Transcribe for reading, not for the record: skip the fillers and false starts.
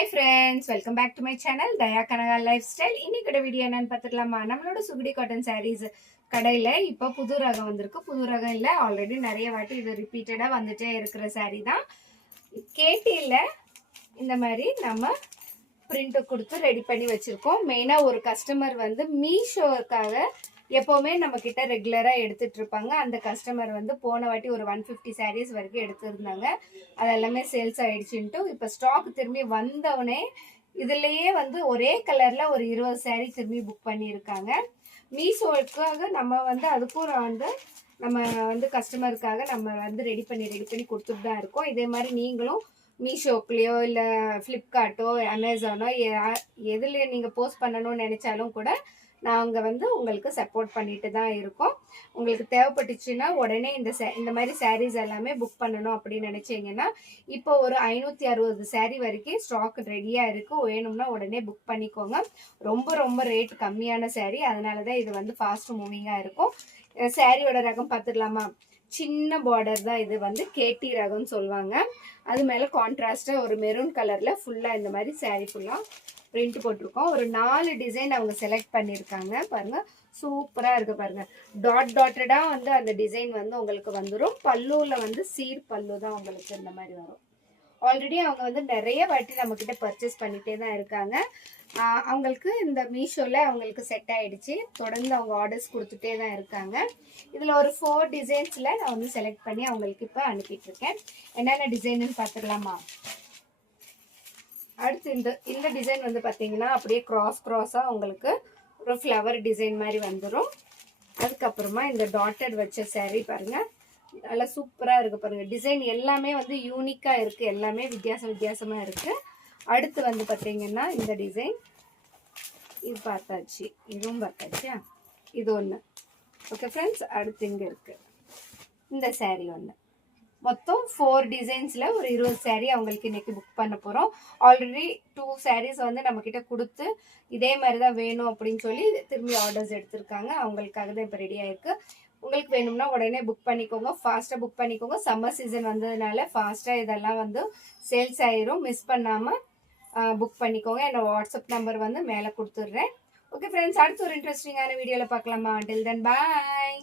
Hi friends, welcome back to my channel Daya Kanaga Lifestyle. இன்னைக்கு video என்னன்னு பார்த்துடலாமா? நம்மளோட சுகுடி காட்டன் sarees கடையில இப்போ புது ரகம் வந்திருக்கு. புது ரகம் இல்ல, ஆல்ரெடி நிறைய வாட்டி இது ரிப்பீட்டடா வந்துட்டே இருக்கிற saree தான். கேட்டில இந்த மாதிரி நம்ம print கொடுத்து ரெடி பண்ணி வச்சிருக்கோம். மெயினா ஒரு கஸ்டமர் வந்து மீஷோக்காக எப்பவுமே நம்ம கிட்ட ரெகுலரா எடுத்துட்டு இருப்பாங்க. அந்த கஸ்டமர் வந்து போன வாட்டி ஒரு 150 sarees வரைக்கும் எடுத்திருந்தாங்க. அது எல்லாமே சேல்ஸ் ஆயிடுச்சுன்ட்டு இப்போ ஸ்டாக் திரும்பி வந்தவனே இதுலயே வந்து ஒரே கலர்ல ஒரு 20 saree திரும்பி புக் பண்ணியிருக்காங்க. மீஷோக்காக நம்ம வந்து அதுக்கும் வந்து நம்ம வந்து கஸ்டமருக்காக நம்ம வந்து ரெடி பண்ணி கொடுத்துட்டு தான் இருக்கோம். இதே மாதிரி நீங்களும் மீஷோக்குலேயோ இல்லை ஃப்ளிப்கார்ட்டோ அமேசானோ எதில் நீங்கள் போஸ்ட் பண்ணணும்னு நினச்சாலும் கூட நாங்கள் வந்து உங்களுக்கு சப்போர்ட் பண்ணிட்டு தான் இருக்கோம். உங்களுக்கு தேவைப்பட்டுச்சுன்னா உடனே இந்த மாதிரி சாரீஸ் எல்லாமே புக் பண்ணணும் அப்படின்னு நினச்சிங்கன்னா இப்போ ஒரு 560 saree வரைக்கும் ஸ்டாக் ரெடியாக இருக்குது. வேணும்னா உடனே புக் பண்ணிக்கோங்க. ரொம்ப ரொம்ப ரேட் கம்மியான saree, அதனால தான் இது வந்து ஃபாஸ்ட் மூவிங்காக இருக்கும். சாரியோட ரகம் பார்த்துடலாமா? சின்ன பார்டர் தான் இது, வந்து கேட்டி ரகம்னு சொல்லுவாங்க. அது மேலே கான்ட்ராஸ்டாக ஒரு மெரூன் கலரில் ஃபுல்லாக இந்த மாதிரி சாரீ ஃபுல்லாக பிரிண்ட் போட்டிருக்கோம். ஒரு 4 டிசைன் அவங்க செலக்ட் பண்ணியிருக்காங்க. பாருங்க, சூப்பராக இருக்கு பாருங்க. டாட்டடா வந்து அந்த டிசைன் வந்து உங்களுக்கு வந்துடும். பல்லுவில் வந்து சீர் பல்லு தான் உங்களுக்கு இந்த மாதிரி வரும். ஆல்ரெடி அவங்க வந்து நிறைய வாட்டி நம்ம கிட்ட பர்ச்சேஸ் பண்ணிட்டே தான் இருக்காங்க. அவங்களுக்கு இந்த மீஷோவில் அவங்களுக்கு செட் ஆயிடுச்சு. தொடர்ந்து அவங்க ஆர்டர்ஸ் கொடுத்துட்டே தான் இருக்காங்க. இதில் ஒரு 4 டிசைன்ஸில் நான் வந்து செலக்ட் பண்ணி அவங்களுக்கு இப்போ அனுப்பிட்டு இருக்கேன். என்னென்ன டிசைன்னு பார்த்துக்கலாமா? அடுத்து இந்த டிசைன் வந்து பார்த்தீங்கன்னா அப்படியே க்ராஸாக உங்களுக்கு ஒரு ஃப்ளவர் டிசைன் மாதிரி வந்துடும். அதுக்கப்புறமா இந்த டாட்டட் வச்ச saree பாருங்கள், நல்லா சூப்பராக இருக்குது பாருங்கள். டிசைன் எல்லாமே வந்து யூனிக்காக இருக்குது, எல்லாமே வித்தியாசமாக இருக்குது. அடுத்து வந்து பார்த்தீங்கன்னா இந்த டிசைன் இது பார்த்தாச்சு, இதுவும் பார்த்தாச்சா? இது ஒன்று. ஓகே ஃப்ரெண்ட்ஸ், அடுத்து இங்கே இருக்குது இந்த saree ஒன்று. மொத்தம் 4 டிசைன்ஸில் ஒரு 20 saree அவங்களுக்கு இன்னைக்கு புக் பண்ண போகிறோம். ஆல்ரெடி 2 sarees வந்து நம்மக்கிட்ட கொடுத்து இதே மாதிரி தான் வேணும் அப்படின்னு சொல்லி திரும்பி ஆர்டர்ஸ் எடுத்திருக்காங்க. அவங்களுக்காக தான் இப்போ ரெடி ஆயிருக்கு. உங்களுக்கு வேணும்னா உடனே புக் பண்ணிக்கோங்க, ஃபாஸ்ட்டாக புக் பண்ணிக்கோங்க. சம்மர் சீசன் வந்ததுனால ஃபாஸ்ட்டாக இதெல்லாம் வந்து சேல்ஸ் ஆயிரும். மிஸ் பண்ணாமல் புக் பண்ணிக்கோங்க. என்னோட வாட்ஸ்அப் நம்பர் வந்து மேலே கொடுத்துட்றேன். ஓகே ஃப்ரெண்ட்ஸ், அடுத்து ஒரு இன்ட்ரெஸ்டிங்கான வீடியோவில் பார்க்கலாமா? டில் தென் பாய்.